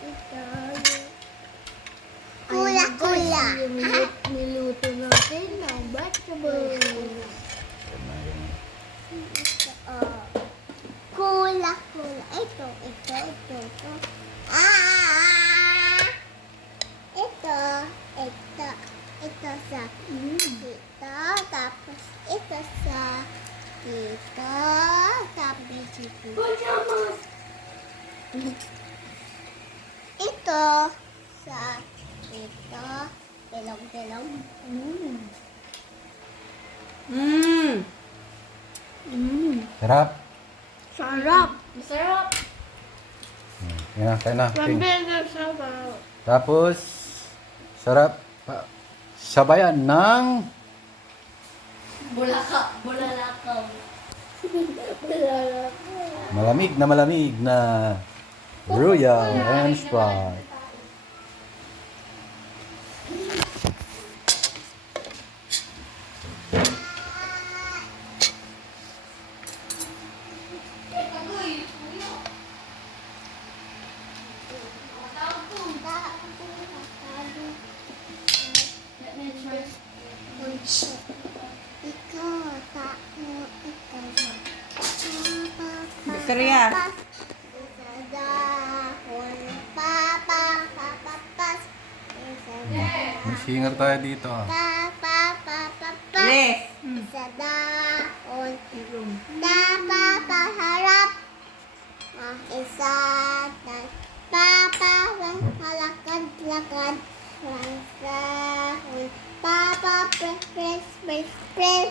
Ito. Kula-kula. Niluto natin ng vegetable. Kula-kula. Ito. Ah! Ito sa dito, tapos ito sa dito, tapos dito. Ito sa dito, delong. Sarap. Sarap. Masarap. Yan na, kain na. King. Pambili sabaw. Tapos, sarap. Sabayan ng Bulalakaw. malamig na Royal and Sprite. Let me try. Victoria. May singer tayo dito ah. Les. Sa dahon, papaharap, isa, lakad, sa dahon, papa, press,